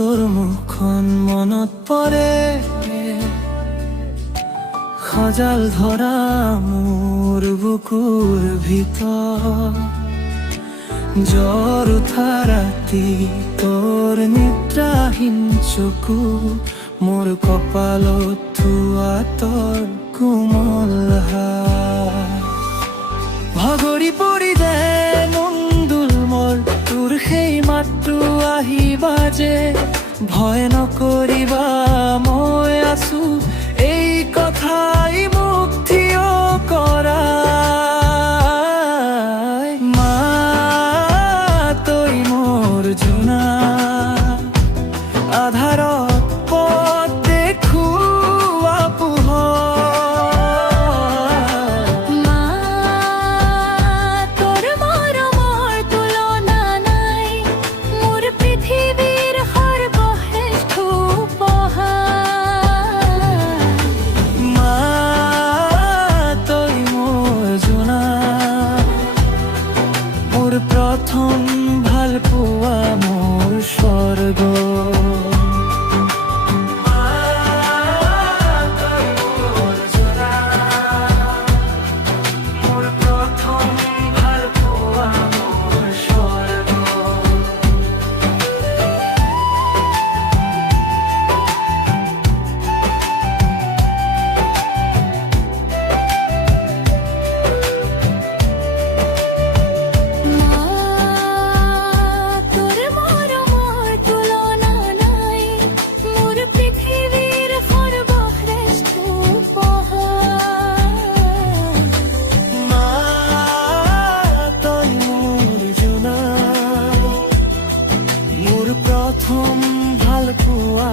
তোর মুখখন মনত পৰে সজাল ধৰা মোৰ বুকুৰ ভিতৰ জ্বৰ উঠা ৰাতি তোৰ নিদ্ৰাহীন চকু মোৰ কপালত থোৱা তোৰ কোমল হাত ভাগৰি পৰি দে মন্দুল মোৰ তোৰ সেই মাতটো আহি বাজে ভয় নকৰিবা মই আছো এই কথাই মোক থিয় কৰা মা তই মোৰ জোনা আধাৰত পথ দেখুৱা পোহৰ মা তোর মৰমৰ তুলনা নাই মোৰ পৃথিৱীৰ সৰ্বশ্ৰেষ্ঠ উপহাৰ মা তই মোৰ জোনা মোৰ প্ৰথম ভাল পোৱা মোৰ স্বৰ্গ তোর মৰমৰ তুলনা নাই মোৰ পৃথিৱীৰ সৰ্বশ্ৰেষ্ঠ উপহাৰ মা তই মোৰ জোনা মোৰ প্ৰথম ভাল পোৱা